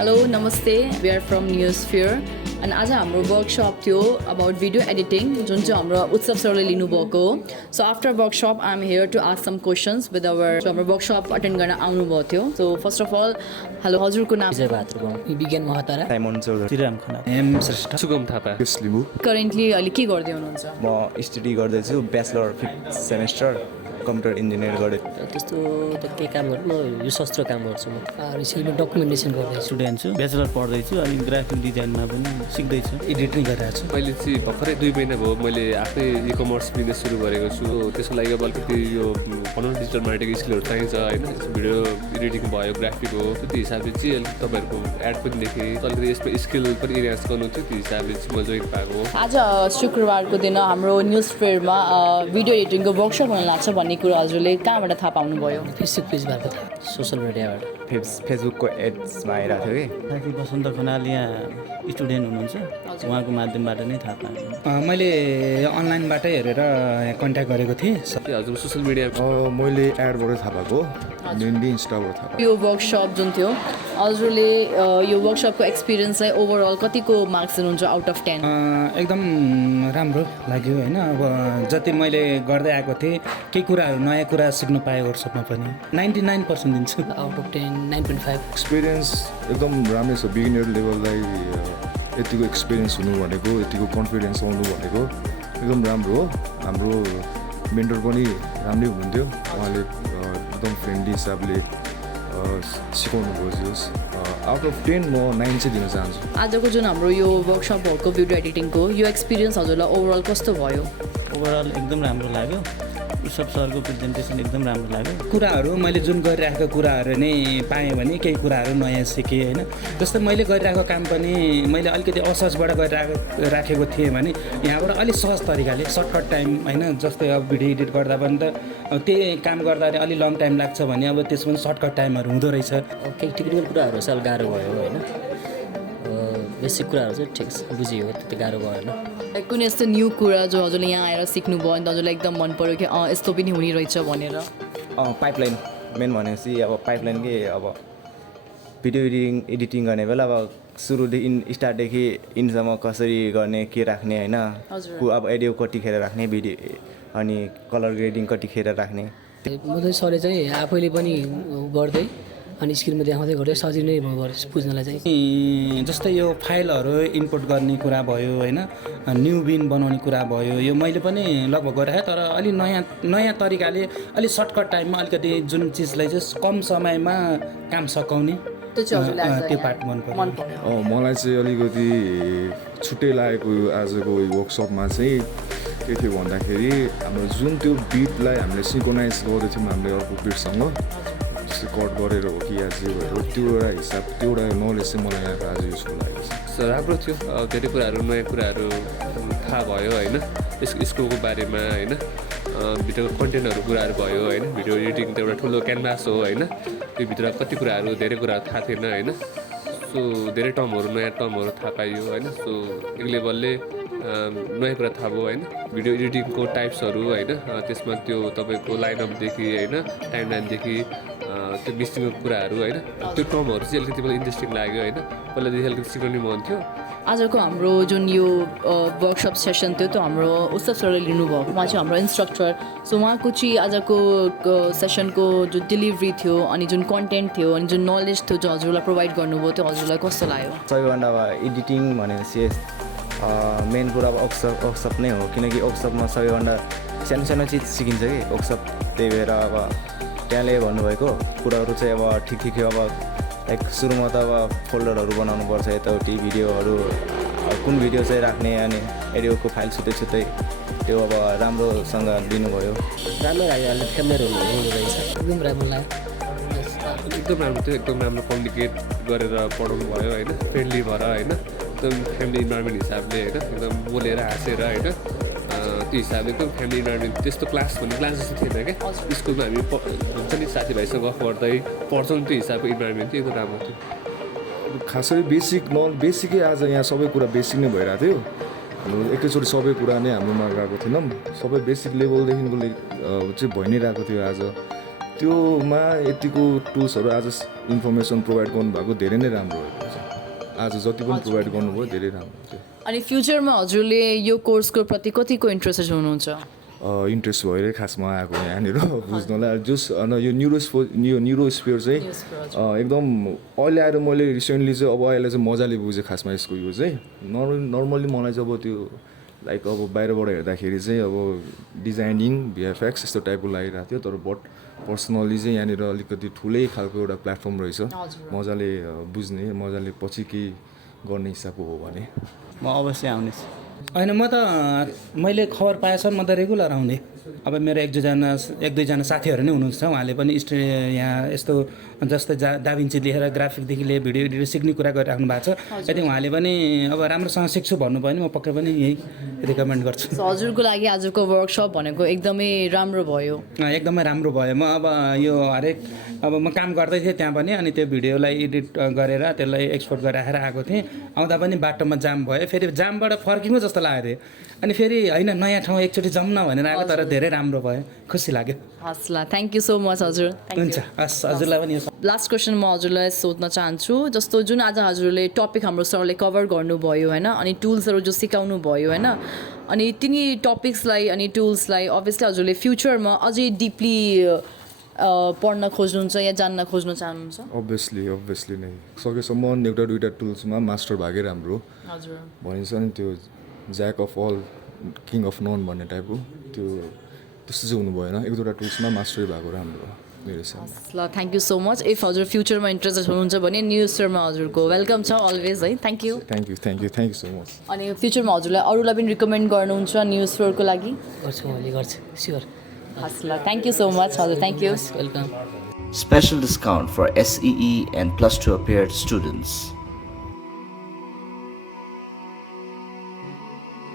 Hello, namaste. We are from Newsphere. And आज हाम्रो workshop थियो about video editing जुन चाहिँ हाम्रो उत्सव सरले लिनु भएको हो. So after workshop I am here to ask some questions with हाम्रो वर्कशप अटेन्ड गर्न आउनु भएको थियो. So first of all, hello, हजुरको नाम? विजय बहादुर गाउँ, विज्ञान महतारा, साइमन चौधरी, श्रीराम खना, एम श्रेष्ठ, सुगम थापा, लिम्बू. करेन्टली अहिले के गर्दै हुनुहुन्छ? म स्टडी गर्दैछु, bachelor 5th semester computer engineer गरेँ. त्यस्तो त के काम गर्छु म, यो शस्त्र काम गर्छु म. रिसेन्टली डकुमेन्टेसन गर्दैछु, स्टुडेन्ट छु, ब्याचलर पढ्दैछु अनि ग्राफिक डिजाइनमा पनि सिक्दैछु, एडिटिङ गरिरहेको छु. मैले चाहिँ भर्खरै 2 महिना भयो मैले आफ्नै इ-कमर्स बिजनेस सुरु गरेको छु. त्यसको लागि अब अलिकति यो भनौँ डिजिटल मार्केटिङ स्किलहरू चाहिन्छ होइन. भिडियो एडिटिङ भयो, ग्राफिक हो, त्यो हिसाबले चाहिँ अलिक तपाईँहरूको एड पनि देखेँ, अलिकति यसमा स्किल पनि इन्हान्स गर्नु थियो, त्यो हिसाबले चाहिँ म जोइन भएको हो. आज शुक्रबारको दिन हाम्रो न्युज फेयरमा भिडियो एडिटिङको वर्कसप हुन लाग्छ भन्ने कुरा हजुरले कहाँबाट थाहा पाउनुभयो? Facebook पेजबाट, social मिडियाबाट. फेसबुकको एड्समा आइरहेको थियो कि साथी बसन्त खनाल यहाँ स्टुडेन्ट हुनुहुन्छ, उहाँको माध्यमबाट नै थाहा पाएँ. मैले अनलाइनबाटै हेरेर कन्ट्याक्ट गरेको थिएँ. हजुर सोसियल मिडिया मैले एडबाट थाहा पाएको, मेनली इन्स्टाबाट थाहा पाएको. यो वर्कसप जुन थियो हजुरले यो वर्कसपको एक्सपिरियन्सलाई ओभरअल कतिको मार्क्स दिनुहुन्छ आउट अफ 10? एकदम राम्रो लाग्यो होइन. अब जति मैले गर्दै आएको थिएँ केही कुराहरू नयाँ कुरा सिक्न पाएँ वर्कसपमा पनि. 99% दिन्छु. Out of 10 9.5. एक्सपिरियन्स एकदम राम्रै छ. बिगिनर लेभललाई यतिको एक्सपिरियन्स हुनु भनेको, यतिको कन्फिडेन्स आउनु भनेको एकदम राम्रो हो. हाम्रो मेन्टर पनि राम्रै हुनुहुन्थ्यो, उहाँले एकदम फ्रेन्डली हिसाबले सिकाउनु खोजियोस् आउट अफ 10 म 9 चाहिँ दिन चाहन्छु आजको जुन हाम्रो यो वर्कसप भएको भिडियो एडिटिङको यो एक्सपिरियन्स हजुरलाई ओभरअल कस्तो भयो ओभरअल एकदम राम्रो लाग्यो उसब सरको प्रेजेन्टेसन एकदम राम्रो लाग्यो कुराहरू मैले जुन गरिरहेको कुराहरू नै पाएँ भने केही कुराहरू नयाँ सिकेँ होइन जस्तै मैले गरिरहेको काम पनि मैले अलिकति असहजबाट राखेको थिएँ भने यहाँबाट अलिक सहज तरिकाले सर्टकट टाइम होइन जस्तै अब भिडियो एडिट गर्दा पनि त अब त्यही काम गर्दाखेरि अलिक लङ टाइम लाग्छ भने अब त्यसमा पनि सर्टकट टाइमहरू हुँदो रहेछ केही टेक्निकल कुराहरू चाहिँ अलिक गाह्रो भयो होइन बेसिक कुराहरू चाहिँ ठिक छ बुझियो त्यति गाह्रो भएन कुनै यस्तो न्यू कुरा जो हजुरले यहाँ आएर सिक्नुभयो अनि हजुरलाई एकदम मन पऱ्यो कि यस्तो पनि हुने रहेछ भनेर पाइपलाइन मेन भनेपछि अब पाइपलाइनकै अब भिडियो एडिटिङ गर्ने बेला अब सुरुदेखि स्टार्टदेखि इन्डसम्म कसरी गर्ने के राख्ने होइन अब एडियो कतिखेर राख्ने भिडियो अनि कलर ग्रेडिङ कतिखेर राख्ने म चाहिँ सरले चाहिँ आफैले पनि गर्दै अनि स्क्रिनमा देखाउँदै गर्दै सजिलो नै भयो बुझ्नलाई चाहिँ जस्तै यो फाइलहरू इनपुट गर्ने कुरा भयो होइन न्यू बिन बनाउने कुरा भयो यो मैले पनि लगभग गरिरहेँ तर अलिक नयाँ तरिकाले अलिक सर्टकट टाइममा अलिकति जुन चिजलाई चाहिँ कम समयमा काम सकाउने त्यो पार्ट मन पर्यो मलाई चाहिँ अलिकति छुट्टै लागेको आजको वर्कसपमा चाहिँ के थियो भन्दाखेरि हाम्रो जुन त्यो बिटलाई हामीले सिङ्क्रोनाइज गर्दैथ्यौँ हामीले अर्को बिटसँग जस्तै कट गरेर हो कि या जे भएर त्यो एउटा हिसाब त्यो एउटा नलेज चाहिँ मलाई यहाँ आज युजफुल लागेको छ राम्रो थियो धेरै कुराहरू नयाँ कुराहरू थाहा भयो होइन यसको बारेमा होइन भिडियोको कन्टेन्टहरू कुराहरू भयो होइन भिडियो एडिटिङ त एउटा ठुलो क्यानभास हो होइन त्यो भित्र कति कुराहरू धेरै कुराहरू थाहा थिएन होइन सो धेरै टर्महरू नयाँ टर्महरू थाहा पाइयो होइन सो एक लेभलले नयाँ कुरा थाहा भयो होइन भिडियो एडिटिङको टाइप्सहरू होइन त्यसमा त्यो तपाईँको लाइनअपदेखि होइन टाइमलाइनदेखि त्यो मिसिङको कुराहरू होइन त्यो टर्महरू चाहिँ अलिकति मलाई इन्ट्रेस्टिङ लाग्यो होइन पहिलादेखि अलिकति सिकाउने मन थियो आजको हाम्रो जुन यो वर्कसप सेसन थियो त्यो हाम्रो उत्सव सरले लिनुभएको उहाँ चाहिँ हाम्रो इन्स्ट्रक्टर सो उहाँको चाहिँ आजको सेसनको जुन डेलिभरी थियो अनि जुन कन्टेन्ट थियो अनि जुन नलेज थियो जो हजुरलाई प्रोभाइड गर्नुभयो त्यो हजुरलाई कस्तो लाग्यो सबैभन्दा अब एडिटिङ भनेपछि मेन कुरा अब वर्कसप नै हो किनकि वर्कसपमा सबैभन्दा सानो सानो चिज सिकिन्छ कि वर्कसप त्यही भएर अब त्यहाँले भन्नुभएको कुराहरू चाहिँ अब ठिक अब लाइक सुरुमा त अब फोल्डरहरू बनाउनुपर्छ यताउति भिडियोहरू कुन भिडियो चाहिँ राख्ने अनि एडियोको फाइल छुट्टै त्यो अब राम्रोसँग दिनुभयो राम्रो लाग्यो अहिले क्यामेराहरू हुँदो रहेछ एकदम राम्रो लाग्यो एकदम राम्रो थियो एकदम राम्रो कम्युनिकेट गरेर पढाउनु भयो होइन फ्रेन्डली भएर होइन एकदम फ्यामिली इन्भाइरोमेन्ट हिसाबले होइन एकदम बोलेर हाँसेर होइन त्यो हिसाबले एकदम फ्यामिली इन्भाइरोमेन्ट त्यस्तो क्लास जस्तो थिएन क्या स्कुलमा हामी हुन्छ नि साथीभाइसँग गफ गर्दै पढ्छौँ त्यो हिसाबको इन्भाइरोमेन्ट चाहिँ एकदम राम्रो थियो खास गरी बेसिकै आज यहाँ सबै कुरा बेसिक नै भइरहेको थियो हाम्रो एकैचोटि सबै कुरा नै हाम्रोमा गएको थिएनौँ सबै बेसिक लेभलदेखिको चाहिँ भइ नै रहेको थियो आज त्योमा यतिको टुल्सहरू आज इन्फर्मेसन प्रोभाइड गर्नुभएको धेरै नै राम्रो भएको छ आज जति पनि प्रोभाइड गर्नुभयो धेरै राम्रो थियो अनि फ्युचरमा हजुरले यो कोर्सको प्रति कतिको इन्ट्रेस्टेड हुनुहुन्छ इन्ट्रेस्ट भएरै खासमा आएको यहाँनिर बुझ्नलाई जस यो न्युरोस्फियर चाहिँ एकदम अहिले आएर मैले रिसेन्टली चाहिँ अब अहिले चाहिँ मजाले बुझेँ खासमा यसको यो चाहिँ नर्मल्ली मलाई चाहिँ अब त्यो लाइक अब बाहिरबाट हेर्दाखेरि चाहिँ अब डिजाइनिङ भिएफएक्स यस्तो टाइपको लागिरहेको थियो तर बट पर्सनली चाहिँ यहाँनिर अलिकति ठुलै खालको एउटा प्लेटफर्म रहेछ मजाले बुझ्ने मजाले पछि केही गर्ने हिसाबको हो भने म अवश्य आउनेछु होइन म त मैले खबर पाएसम्म म त रेगुलर आउने अब मेरो एक दुईजना साथीहरू नै हुनुहुन्छ उहाँले पनि यहाँ यस्तो जस्तै दाभिन्ची लिएर ग्राफिकदेखि लिएर भिडियो एडिटर सिक्ने कुरा गरिराख्नु भएको छ यदि उहाँले पनि अब राम्रोसँग सिक्छु भन्नुभयो भने म पक्कै पनि यही रिकमेन्ड गर्छु हजुरको लागि आजको वर्कसप भनेको एकदमै राम्रो भयो एकदमै राम्रो भयो म अब यो हरेक अब म काम गर्दै थिएँ त्यहाँ पनि अनि त्यो भिडियोलाई एडिट गरेर त्यसलाई एक्सपोर्ट गरेर राखेर आएको थिएँ आउँदा पनि बाटोमा जाम भयो फेरि जामबाट फर्किनु जस्तो लागेको थियो अनि फेरि होइन नयाँ ठाउँ एकचोटि जाउँ न भनेर आएको तर धेरै राम्रो भयो खुसी लाग्यो हस् ल थ्याङ्क यू सो मच हजुर हुन्छ हस् हजुरलाई पनि लास्ट क्वेसन म हजुरलाई सोध्न चाहन्छु जस्तो जुन आज हजुरले टपिक हाम्रो सरले कभर गर्नुभयो होइन अनि टुल्सहरू जो सिकाउनु भयो होइन अनि तिनी टपिक्सलाई अनि टुल्सलाई अभियसली हजुरले फ्युचरमा अझै डिपली पढ्न खोज्नुहुन्छ या जान्न खोज्न चाहनुहुन्छ अभियसली नै सकेसम्म एउटा दुईवटा टुल्समा मास्टर भागै राम्रो हजुर भनिन्छ नि त्यो jack of all king of none भन्ने टाइपको त्यो त्यस्तो चाहिँ हुनु भएन एक दुईवटा टुल्समा मास्टरै भएको राम्रो मेरो साइडमा ल thank you so much if हजुर फ्युचरमा इन्ट्रेस्टेड हुनुहुन्छ भने न्युज फेयरमा हजुरको वेलकम छ अलवेज है thank you thank you so much अनि फ्युचरमा हजुरलाई अरूलाई पनि रिकमेन्ड गर्नुहुन्छ न्युज फेयरको लागि गर्छु मैले गर्छु स्योर हस् ल थ्याङ्क यू सो मच हजुर thank you welcome Special discount for SEE and +2 appeared students.